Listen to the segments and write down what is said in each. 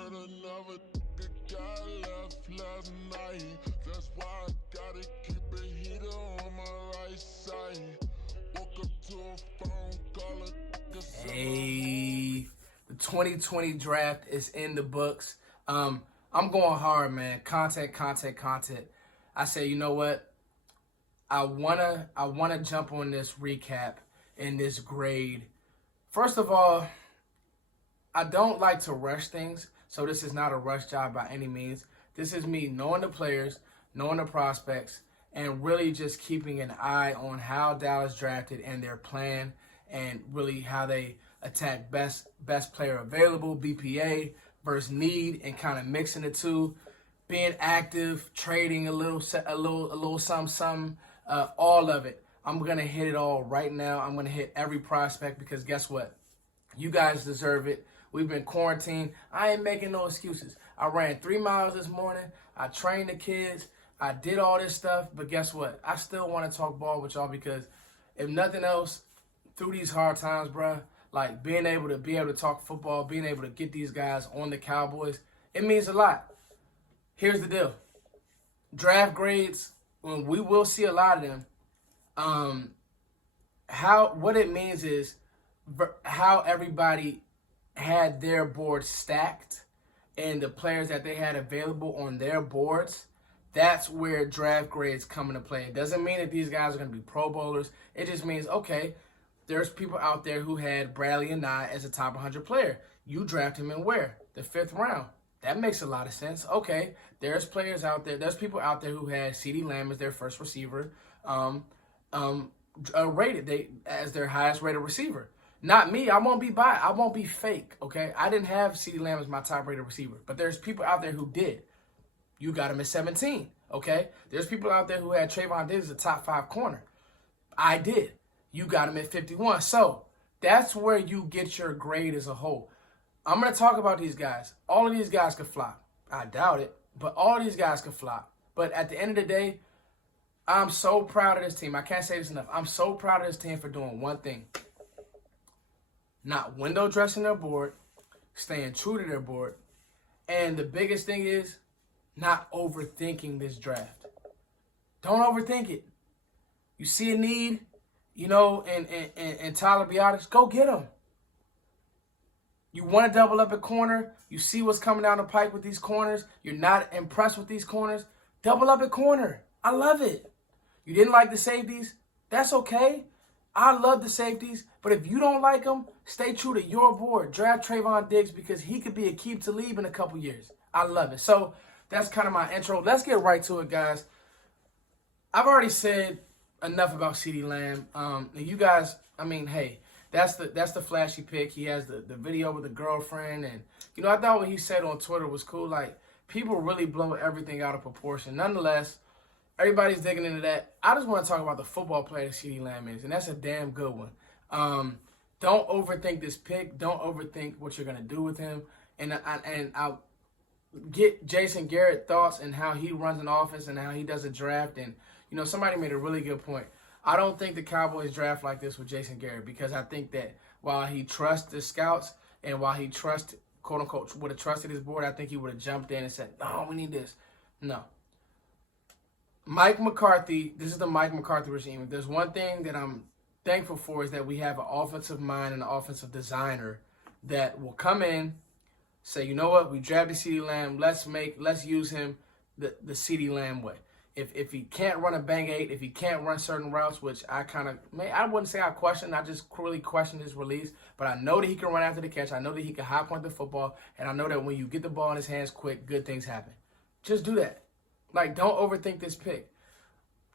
heard another got left last night. That's why I gotta keep a heater on my right side. Woke up to a phone call. Hey, the 2020 draft is in the books. I'm going hard, man. Content. I say, you know what? I wanna jump on this recap and this grade. First of all, I don't like to rush things, so this is not a rush job by any means. This is me knowing the players, knowing the prospects, and really just keeping an eye on how Dallas drafted and their plan, and really how they attack best player available, BPA versus need, and kind of mixing the two, being active, trading a little something, all of it. I'm gonna hit it all right now. I'm gonna hit every prospect because guess what? You guys deserve it. We've been quarantined. I ain't making no excuses. I ran 3 miles this morning. I trained the kids. I did all this stuff. But guess what? I still want to talk ball with y'all because if nothing else, through these hard times, bruh, like being able to talk football, being able to get these guys on the Cowboys, it means a lot. Here's the deal. Draft grades, when we will see a lot of them, what it means is how everybody had their board stacked and the players that they had available on their boards. That's where draft grades come into play. It doesn't mean that these guys are going to be Pro Bowlers. It just means, okay, there's people out there who had Bradlee and Anae as a top 100 player. You draft him in where? The 5th round. That makes a lot of sense. Okay, there's players out there. There's people out there who had CeeDee Lamb as their first receiver, rated as their highest rated receiver. Not me. I won't be biased. I won't be fake, okay? I didn't have CeeDee Lamb as my top-rated receiver, but there's people out there who did. You got him at 17, okay? There's people out there who had Trevon as a top 5 corner. I did. You got him at 51. So that's where you get your grade as a whole. I'm going to talk about these guys. All of these guys could flop. I doubt it, but all of these guys could flop. But at the end of the day, I'm so proud of this team. I can't say this enough. I'm so proud of this team for doing one thing. Not window dressing their board, staying true to their board, and the biggest thing is not overthinking this draft. Don't overthink it. You see a need, and Tyler Biadasz, go get him. You want to double up at corner. You see what's coming down the pike with these corners. You're not impressed with these corners. Double up at corner. I love it. You didn't like the safeties. That's okay. I love the safeties, but if you don't like them, stay true to your board. Draft Trevon because he could be a keep to leave in a couple years. I love it. So that's kind of my intro. Let's get right to it, guys. I've already said enough about CeeDee Lamb. And you guys, hey, that's the flashy pick. He has the video with the girlfriend, and I thought what he said on Twitter was cool. Like, people really blow everything out of proportion. Nonetheless, everybody's digging into that. I just want to talk about the football player that CeeDee Lamb is, and that's a damn good one. Don't overthink this pick. Don't overthink what you're going to do with him. And I'll get Jason Garrett's thoughts and how he runs an offense and how he does a draft. And, somebody made a really good point. I don't think the Cowboys draft like this with Jason Garrett because I think that while he trusts the scouts and while he trusts, quote-unquote, would have trusted his board, I think he would have jumped in and said, no, we need this. No. Mike McCarthy, this is the Mike McCarthy regime. If there's one thing that I'm thankful for is that we have an offensive mind and an offensive designer that will come in, say, you know what, we drafted CeeDee Lamb, let's use him the CeeDee Lamb way. If he can't run a bang 8, if he can't run certain routes, which I wouldn't say I question, I just really question his release, but I know that he can run after the catch, I know that he can high point the football, and I know that when you get the ball in his hands quick, good things happen. Just do that. Like, don't overthink this pick.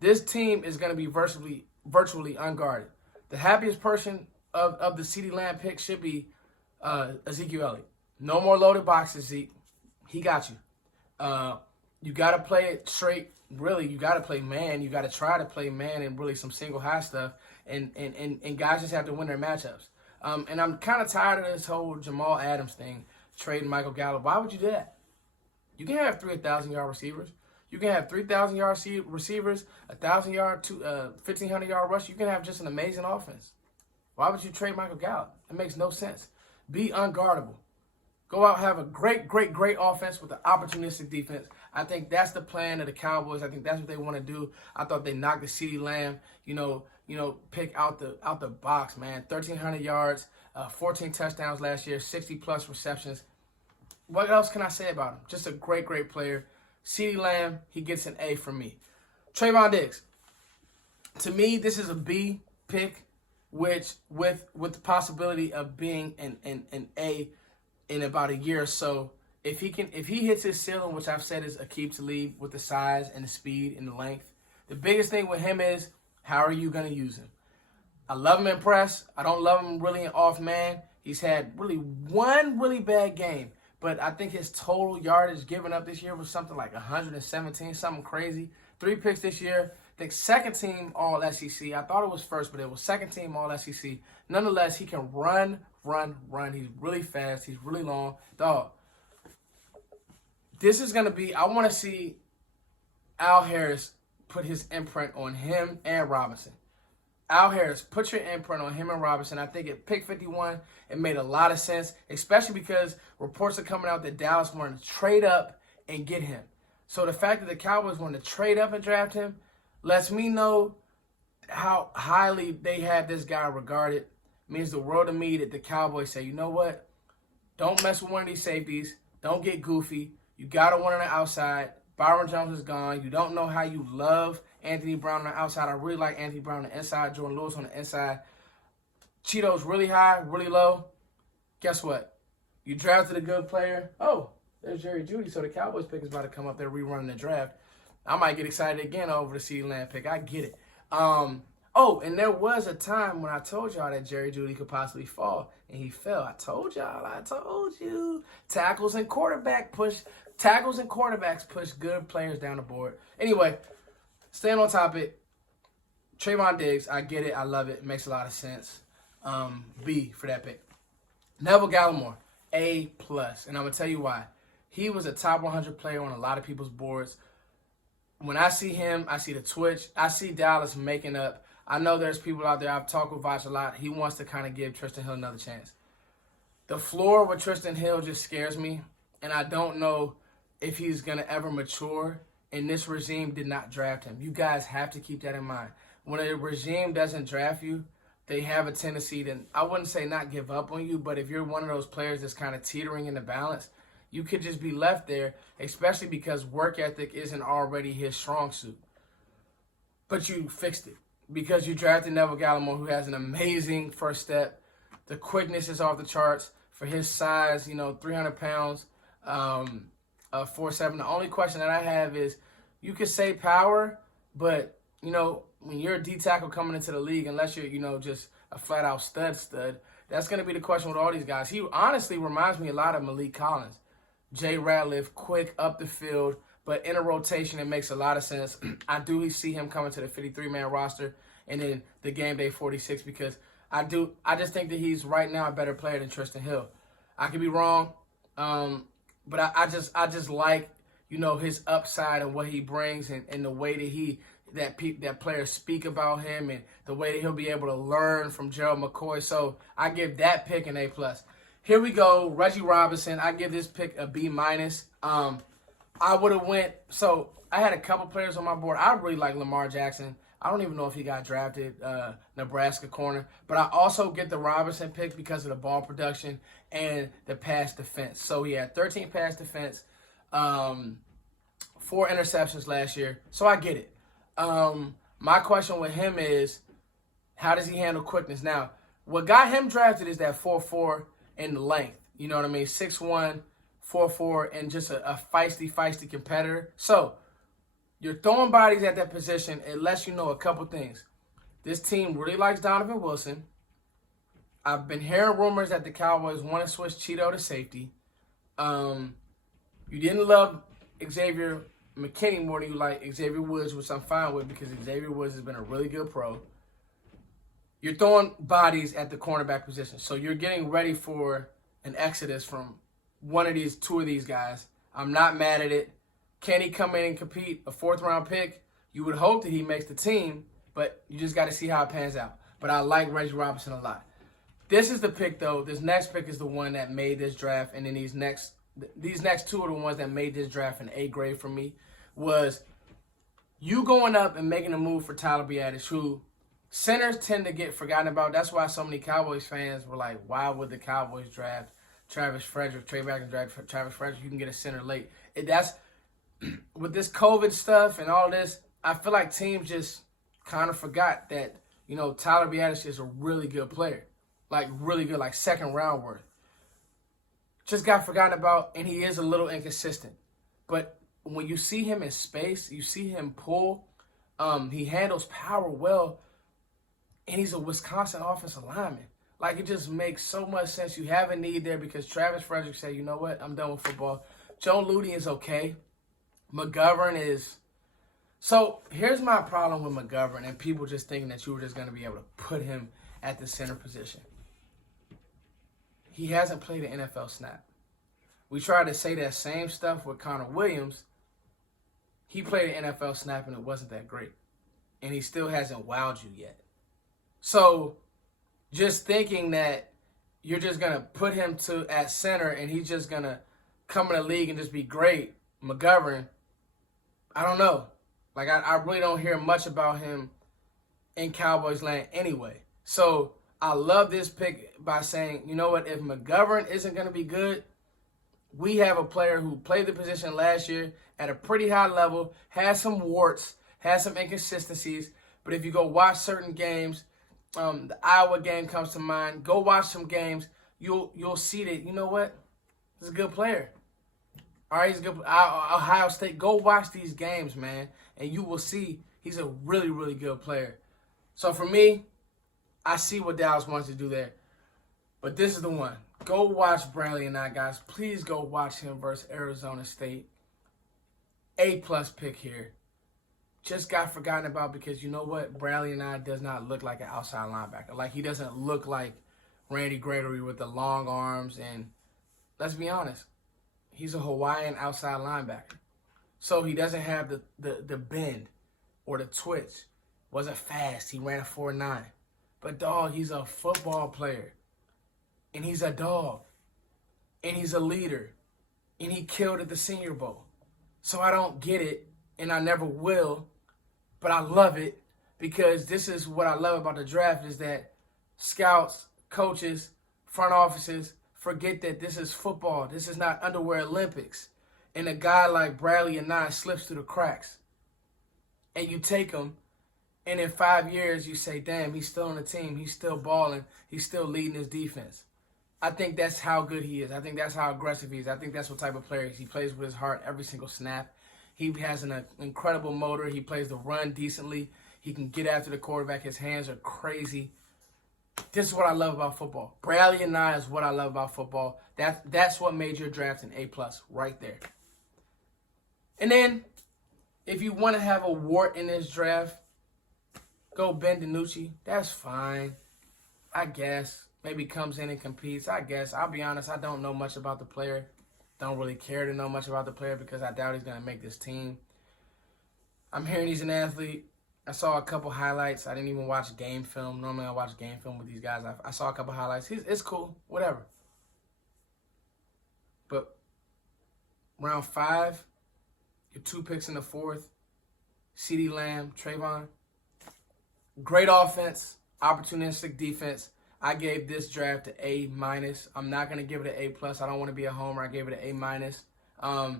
This team is going to be virtually unguarded. The happiest person of the CeeDee Lamb pick should be Ezekiel Elliott. No more loaded boxes, Zeke. He got you. You got to play it straight. Really, you got to play man. You got to try to play man and really some single high stuff. And guys just have to win their matchups. And I'm kind of tired of this whole Jamal Adams thing, trading Michael Gallup. Why would you do that? You can have 3 1,000-yard receivers. You can have 3,000-yard receivers, 1,000-yard, 1,500-yard rush. You can have just an amazing offense. Why would you trade Michael Gallup? It makes no sense. Be unguardable. Go out, have a great offense with an opportunistic defense. I think that's the plan of the Cowboys. I think that's what they want to do. I thought they knocked the CeeDee Lamb, pick out the box, man. 1,300 yards, 14 touchdowns last year, 60+ receptions. What else can I say about him? Just a great player. CeeDee Lamb, he gets an A from me. Trevon Diggs. To me, this is a B pick, which with the possibility of being an A in about a year or so. If he hits his ceiling, which I've said is Aqib Talib with the size and the speed and the length, the biggest thing with him is how are you going to use him? I love him in press. I don't love him really in off man. He's had really one really bad game, but I think his total yardage given up this year was something like 117, something crazy. 3 picks this year. I think second team All SEC. I thought it was first, but it was second team All SEC. Nonetheless, he can run. He's really fast. He's really long. Dog, this is going to be, I want to see Al Harris put his imprint on him and Robinson. Al Harris, put your imprint on him and Robinson. I think at pick 51, it made a lot of sense, especially because reports are coming out that Dallas wanted to trade up and get him. So the fact that the Cowboys wanted to trade up and draft him lets me know how highly they have this guy regarded. It means the world to me that the Cowboys say, you know what? Don't mess with one of these safeties. Don't get goofy. You got to one on the outside. Byron Jones is gone. You don't know how you love Anthony Brown on the outside. I really like Anthony Brown on the inside. Jordan Lewis on the inside. Cheeto's really high, really low. Guess what? You drafted a good player. Oh, there's Jerry Jeudy. So the Cowboys pick is about to come up there rerunning the draft. I might get excited again over the CeeDee Lamb pick. I get it. And there was a time when I told y'all that Jerry Jeudy could possibly fall, and he fell. I told you. Tackles and quarterbacks push good players down the board. Anyway, staying on topic, Trevon Diggs, I get it. I love it. It makes a lot of sense. B for that pick. Neville Gallimore, A+. And I'm going to tell you why. He was a top 100 player on a lot of people's boards. When I see him, I see the twitch. I see Dallas making up. I know there's people out there, I've talked with Vach a lot. He wants to kind of give Trysten Hill another chance. The floor with Trysten Hill just scares me, and I don't know if he's going to ever mature, and this regime did not draft him. You guys have to keep that in mind. When a regime doesn't draft you, they have a tendency to, I wouldn't say not give up on you, but if you're one of those players that's kind of teetering in the balance, you could just be left there, especially because work ethic isn't already his strong suit. But you fixed it because you drafted Neville Gallimore, who has an amazing first step. The quickness is off the charts for his size, 300 pounds, 4'7". The only question that I have is, you could say power, but, when you're a D tackle coming into the league, unless you're, just a flat-out stud, that's going to be the question with all these guys. He honestly reminds me a lot of Malik Collins. Jay Ratliff, quick up the field, but in a rotation, it makes a lot of sense. I do see him coming to the 53-man roster and then the game day 46 because I just think that he's right now a better player than Trysten Hill. I could be wrong, but I just like, his upside and what he brings and the way that players speak about him and the way that he'll be able to learn from Gerald McCoy. So I give that pick an A+. Here we go, Reggie Robinson. I give this pick a B-. I would have so I had a couple players on my board. I really like Lamar Jackson. I don't even know if he got drafted, Nebraska corner. But I also get the Robinson pick because of the ball production and the pass defense. So he had 13 pass defense, 4 interceptions last year. So I get it. My question with him is, how does he handle quickness? Now, what got him drafted is that 4'4", in the length. You know what I mean? 6'1", 4'4", and just a feisty competitor. So, you're throwing bodies at that position. It lets you know a couple things. This team really likes Donovan Wilson. I've been hearing rumors that the Cowboys want to switch Cheeto to safety. You didn't love Xavier McKinney more than you like Xavier Woods, which I'm fine with because Xavier Woods has been a really good pro. You're throwing bodies at the cornerback position. So you're getting ready for an exodus from two of these guys. I'm not mad at it. Can he come in and compete? A 4th-round pick? You would hope that he makes the team, but you just got to see how it pans out. But I like Reggie Robinson a lot. This is the pick, though. This next pick is the one that made this draft, and then these next two are the ones that made this draft an A grade for me. Was you going up and making a move for Tyler Biadasz, who centers tend to get forgotten about. That's why so many Cowboys fans were like, why would the Cowboys draft Travis Frederick? Trey back and draft Travis Frederick. You can get a center late. That's with this COVID stuff and all this, I feel like teams just kind of forgot that, Tyler Biadasz is a really good player. Like, really good, like second round worth. Just got forgotten about, and he is a little inconsistent. But when you see him in space, you see him pull, he handles power well, and he's a Wisconsin offensive lineman. Like, it just makes so much sense. You have a need there because Travis Frederick said, you know what, I'm done with football. Joe Looney is okay. McGovern is... So, here's my problem with McGovern and people just thinking that you were just going to be able to put him at the center position. He hasn't played an NFL snap. We tried to say that same stuff with Connor Williams. He played an NFL snap and it wasn't that great. And he still hasn't wowed you yet. So, just thinking that you're just going to put him at center and he's just going to come in the league and just be great, McGovern, I don't know. Like, I really don't hear much about him in Cowboys land anyway. So, I love this pick by saying, you know what, if McGovern isn't going to be good, we have a player who played the position last year at a pretty high level, has some warts, has some inconsistencies, but if you go watch certain games, the Iowa game comes to mind, go watch some games, you'll see that, you know what, he's a good player. All right, he's good. Ohio State, go watch these games, man, and you will see he's a really, really good player. So for me, I see what Dallas wants to do there. But this is the one. Go watch Bradlee and Anae, guys. Please go watch him versus Arizona State. A-plus pick here. Just got forgotten about because you know what? Bradlee and Anae does not look like an outside linebacker. Like, he doesn't look like Randy Gregory with the long arms. And let's be honest, he's a Hawaiian outside linebacker. So he doesn't have the bend or the twitch. Wasn't fast. He ran a 4.9. But, dog, he's a football player. And he's a dog. And he's a leader. And he killed at the Senior Bowl. So I don't get it, and I never will. But I love it because this is what I love about the draft is that scouts, coaches, front offices forget that this is football. This is not underwear Olympics. And a guy like Bradlee and Anae slips through the cracks. And you take him. And in 5 years, you say, damn, he's still on the team. He's still balling. He's still leading his defense. I think that's how good he is. I think that's how aggressive he is. I think that's what type of player he is. He plays with his heart every single snap. He has an incredible motor. He plays the run decently. He can get after the quarterback. His hands are crazy. This is what I love about football. Bradlee and Anae is what I love about football. That's what made your draft an A-plus right there. And then, if you want to have a wart in this draft, go Ben DiNucci. That's fine. I guess. Maybe comes in and competes. I guess. I'll be honest, I don't know much about the player. Don't really care to know much about the player because I doubt he's going to make this team. I'm hearing he's an athlete. I saw a couple highlights. I didn't even watch game film. Normally I watch game film with these guys. I saw a couple highlights. It's cool. Whatever. But round 5, your 2 picks in the 4th, CeeDee Lamb, Trevon. Great offense, opportunistic defense. I gave this draft an A-. I'm not going to give it an A+. I don't want to be a homer. I gave it an A-.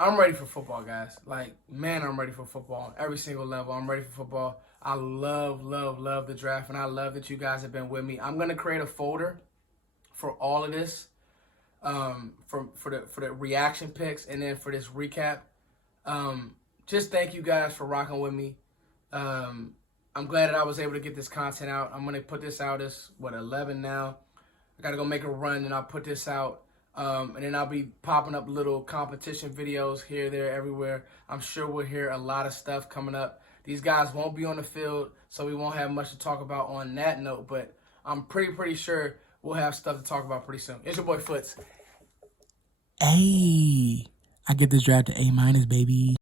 I'm ready for football, guys. Like, man, I'm ready for football on every single level. I'm ready for football. I love, love, love the draft, and I love that you guys have been with me. I'm going to create a folder for all of this, for the reaction picks, and then for this recap. Just thank you guys for rocking with me. I'm glad that I was able to get this content out. I'm going to put this out as, 11 now. I got to go make a run, and I'll put this out. And then I'll be popping up little competition videos here, there, everywhere. I'm sure we'll hear a lot of stuff coming up. These guys won't be on the field, so we won't have much to talk about on that note. But I'm pretty sure we'll have stuff to talk about pretty soon. It's your boy Foots. Hey, I get this draft to A-, baby.